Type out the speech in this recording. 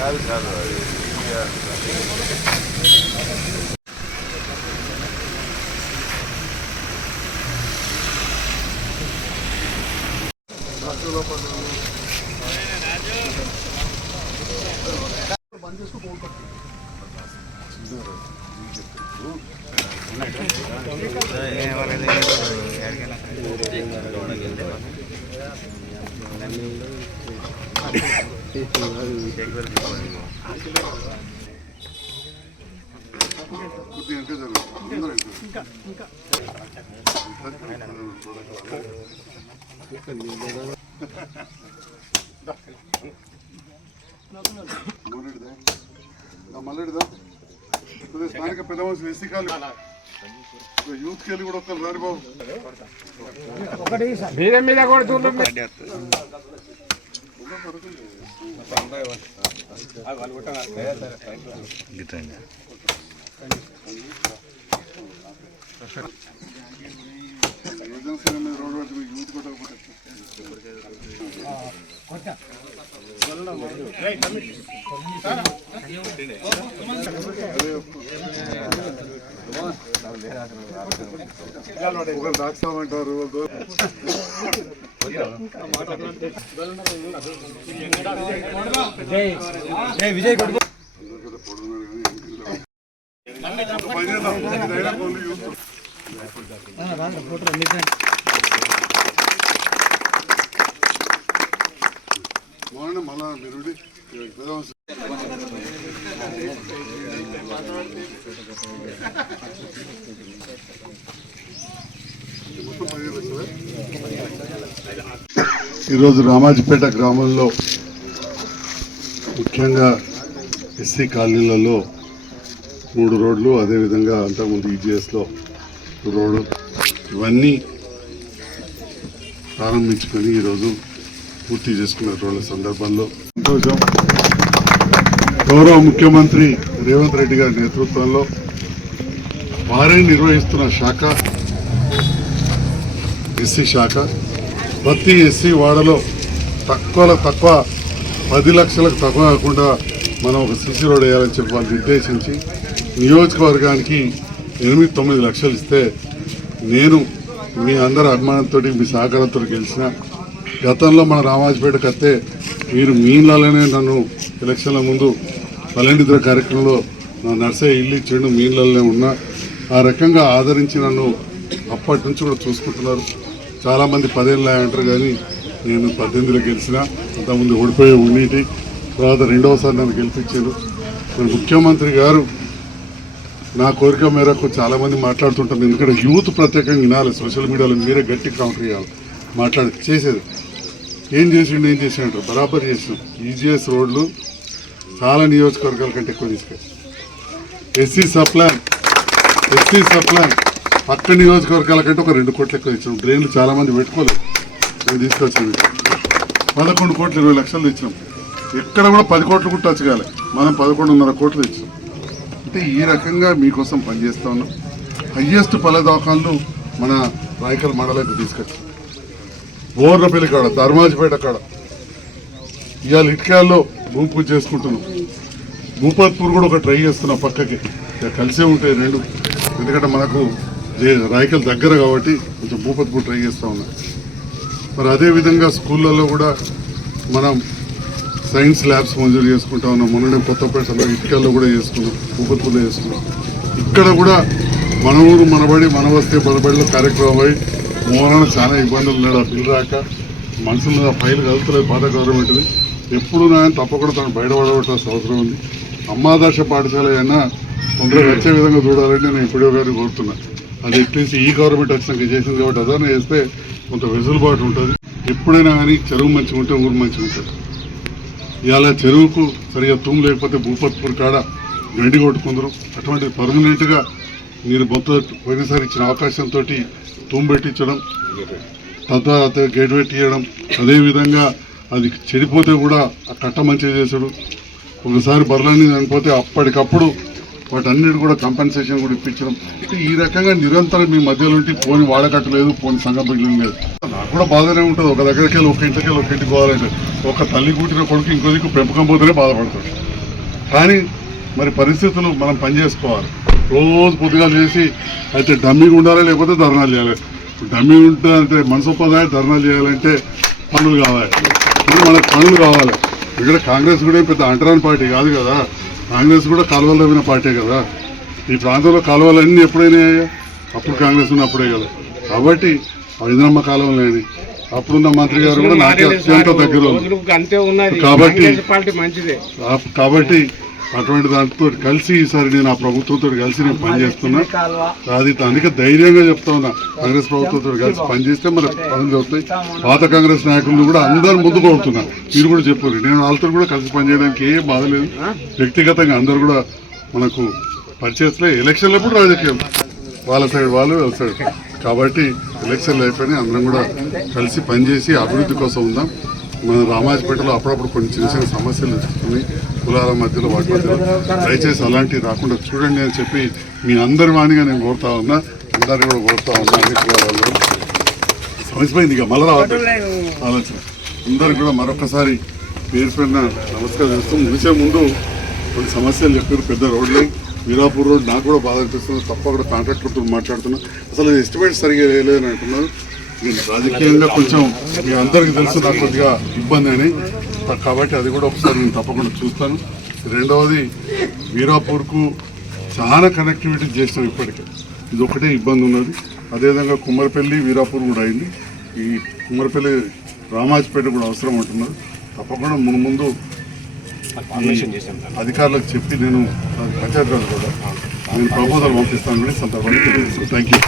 కాదు కాదు అది బంద్ చేసుకో మల్లెడిదా స్థానిక పెద్ద మనుషులు ఎస్సీకాలు యూత్ కెళ్ళి కూడా వస్తారు రాని బాబు మీద యోజన మీద రోడ్డు పట్టి యూత్ కొట్టకపోతే ఒకరు దాస్తామంటారు విజయ్ మళ్ళా మీరు ఈరోజు రామాజీపేట గ్రామంలో ముఖ్యంగా ఎస్సీ కాలనీలలో 3 రోడ్లు, అదేవిధంగా అంతకుముందు ఈజీఎస్లో రోడ్డు, ఇవన్నీ ప్రారంభించుకొని ఈరోజు పూర్తి చేసుకున్న రోడ్ల సందర్భంలో సంతోషం. గౌరవ ముఖ్యమంత్రి రేవంత్ రెడ్డి గారి నేతృత్వంలో వారే నిర్వహిస్తున్న శాఖ ఎస్సీ శాఖ. ప్రతి ఎస్సీ వాడలో తక్కువలో తక్కువ 10 లక్షలకు తక్కువ కాకుండా మనం ఒక సిసి రోడ్ వేయాలని చెప్పి వాళ్ళు నిర్దేశించి నియోజకవర్గానికి 8-9 లక్షలు ఇస్తే నేను మీ అందరి అభిమానంతో మీ సహకారంతో గెలిచిన. గతంలో మన రామాజీపేటకు వస్తే మీరు మీ ఇళ్ళలోనే నన్ను ఎలక్షన్ల ముందు పల్లెండిద్ర కార్యక్రమంలో నా నర్సే ఇల్లు ఇచ్చాడు, మీ ఇళ్ళలోనే ఉన్నా. ఆ రకంగా ఆదరించి నన్ను అప్పటి నుంచి కూడా చూసుకుంటున్నారు. చాలామంది 10 ఏళ్ళు అంటారు, కానీ నేను 18లో గెలిచిన. అంతకుముందు ఓడిపోయి ఉన్నీటి తర్వాత 2వసారి నన్ను గెలిపించారు. మరి ముఖ్యమంత్రి గారు నా కోరిక మేరకు చాలామంది మాట్లాడుతుంటారు, ఎందుకంటే యూత్ ప్రత్యేకంగా వినాలి. సోషల్ మీడియాలో మీరే గట్టి కౌంటర్ ఇవ్వాలి, చేసేది ఏం చేసిండు బరాబర్ చేసినాం. ఈజీఎస్ రోడ్లు చాలా నియోజకవర్గాల కంటే ఎక్కువ తీసుకెళ్ళి ఎస్సీ సప్లాన్ పక్క నియోజకవర్గాల కంటే ఒక 2 కోట్లు ఎక్కువ ఇచ్చినాం. డ్రైన్లు చాలామంది పెట్టుకోలేదు, మేము తీసుకొచ్చింది 11 కోట్లు 20 లక్షలు తెచ్చినాం. ఎక్కడ కూడా 10 కోట్లు కూడా టచ్ కాలే, మనం 11.5 కోట్లు తెచ్చినాం. అంటే ఈ రకంగా మీకోసం పనిచేస్తా ఉన్నాం. హయ్యెస్ట్ పల్లె దవాఖాన్లు మన రాయకల్ మండలానికి తీసుకొచ్చాం. బోర్లపల్లి కాడ, ధర్మాజిపేట కాడ, ఇవాళ ఇటుకాల్లో భూమి పూజ చేసుకుంటున్నాం. భూపత్పూర్ కూడా ఒక ట్రై చేస్తున్నాం, పక్కకి కలిసే ఉంటాయి 2. ఎందుకంటే మనకు రాయకల్ దగ్గర కాబట్టి కొంచెం భూపత్పూర్ ట్రై చేస్తూ ఉన్నాం. మరి అదేవిధంగా స్కూళ్ళల్లో కూడా మనం సైన్స్ ల్యాబ్స్ మంజూరు చేసుకుంటా ఉన్నాం. మొన్ననే కొత్తపేటలో ఇటుకల్లో కూడా చేసుకున్నాం, భూపత్పూర్లో చేసుకున్నాం. ఇక్కడ కూడా మన ఊరు మనబడి మన వస్తే బలబడిలో కార్యక్రమం అయి మోహన చాలా ఇబ్బందులు ఉన్నాడు. ఆ బిల్లు రాక మనుషులు ఆ ఫైల్ కలుగుతలేదు పాత గవర్నమెంట్ది. ఎప్పుడు నాయన తప్పకుండా తను బయటపడవలసిన అవసరం ఉంది. అమ్మాదర్శ పాఠశాల అయినా తొందరగా వచ్చే విధంగా చూడాలని నేను ఎంపీడీఓ గారిని కోరుతున్నాను. అది ఎట్లీస్ట్ ఈ గవర్నమెంట్ వచ్చినాక చేసింది కాబట్టి అదన చేస్తే కొంత వెసులుబాటు ఉంటుంది. ఎప్పుడైనా కానీ చెరువు మంచిగా ఉంటే ఊరు మంచిగా ఉంటుంది. ఇవాళ చెరువుకు సరిగా తూము లేకపోతే భూపత్పూర్ కాడ గండి కొట్టుకుందరు. అటువంటిది పర్మనెంట్గా మీరు మొత్తం పోయినసారి ఇచ్చిన అవకాశంతో తూము పెట్టించడం, తద్వారా గేట్ పెట్టియడం, అదేవిధంగా అది చెడిపోతే కూడా ఆ కట్ట మంచిగా చేసాడు. ఒకసారి బర్రెలన్నీ చనిపోతే అప్పటికప్పుడు వాటన్నిటి కూడా కంపెన్సేషన్ కూడా ఇప్పించడం. ఈ రకంగా నిరంతరం మీ మధ్యలో ఉంటే పోని వాడకట్టలేదు, పోని సంఘం బిడ్డలు లేదు. నాకు కూడా బాధనే ఉంటుంది. ఒక దగ్గరికి వెళ్ళి ఒక ఇంటికి పోవాలంటే ఒక తల్లి కూటిన కొడుకు ఇంకో దిక్కు పెంపకం పోతేనే బాధపడతాడు. కానీ మరి పరిస్థితులు మనం పనిచేసుకోవాలి. రోజు పొద్దుగా చేసి అయితే డమ్మిగా ఉండాలి, లేకపోతే ధర్నాలు చేయాలి. డమ్మిగా ఉంటుందంటే మనసు ఒప్పదాయి, ధర్నాలు చేయాలంటే పనులు కావాలి. ఇప్పుడు మనకు పనులు కావాలి. ఇక్కడ కాంగ్రెస్ కూడా పెద్ద అంటరాని పార్టీ కాదు కదా, కాంగ్రెస్ కూడా కాలువలు తవ్విన పార్టీ కదా. ఈ ప్రాంతంలో కాలువలన్నీ ఎప్పుడైనా అప్పుడు కాంగ్రెస్ ఉన్నప్పుడే కదా. కాబట్టి ఇంద్రమ్మ కాలువలేని అప్పుడున్న మంత్రి గారు కూడా నాకు అత్యంత దగ్గర. కాబట్టి అటువంటి దాంతో కలిసి ఈసారి నేను ఆ ప్రభుత్వంతో కలిసి నేను పనిచేస్తున్నా. అది అందుకే ధైర్యంగా చెప్తా ఉన్నా, కాంగ్రెస్ ప్రభుత్వంతో కలిసి పనిచేస్తే మన పనులు అవుతాయి. పాత కాంగ్రెస్ నాయకులను కూడా అందరు ముందుకు అవుతున్నా. మీరు కూడా చెప్పారు, నేను వాళ్ళతో కూడా కలిసి పనిచేయడానికి ఏం బాధ లేదు. వ్యక్తిగతంగా అందరు కూడా మనకు పనిచేస్తలే. ఎలక్షన్లప్పుడు రాజకీయం వాళ్ళ సైడ్ వాళ్ళు వాళ్ళ సైడ్. కాబట్టి ఎలక్షన్లు అయిపోయినాయి, అందరం కూడా కలిసి పనిచేసి అభివృద్ధి కోసం ఉందాం. మన రామాజపేటలో అప్పుడప్పుడు కొన్ని చిన్న చిన్న సమస్యలు వస్తున్నాయి కులాల మధ్యలో, వాటి మధ్యలో. దయచేసి అలాంటివి రాకుండా చూడండి అని చెప్పి మీ అందరి వాణిగా నేను కోరుతా ఉన్నా, అందరినీ కూడా కోరుతా ఉన్నా. అన్ని కులాలలో సమస్యపోయింది, ఇక మళ్ళీ రావద్దు ఆలోచన. అందరికి కూడా మరొకసారి పేరు పేరున నమస్కారం చేస్తూ ముగిసే ముందు కొన్ని సమస్యలు చెప్పారు. పెద్ద రోడ్లు, వీరాపూర్ రోడ్ నాకు కూడా బాధ అనిపిస్తుంది. తప్పకుండా కాంట్రాక్టర్తో మాట్లాడుతున్నా, అసలు ఎస్టిమేట్ సరిగా వేయలేదని అంటున్నారు. రాజకీయంగా కొంచెం మీ అందరికీ తెలుసు నాకు కొద్దిగా ఇబ్బంది అని, కాబట్టి అది కూడా ఒకసారి నేను తప్పకుండా చూస్తాను. రెండవది, వీరాపూర్కు చాలా కనెక్టివిటీ చేసినాం ఇప్పటికే, ఇది ఒకటే ఇబ్బంది ఉన్నది. అదేవిధంగా కుమ్మరపల్లి వీరాపూర్ కూడా అయింది. ఈ కుమ్మరపల్లి రామాజపేట కూడా అవసరం అంటున్నారు. తప్పకుండా ముందు అధికారులకు చెప్పి నేను పంచాయతీరాజ్ కూడా నేను ప్రపోజల్ పంపిస్తాను. సందర్భంగా థ్యాంక్ యూ.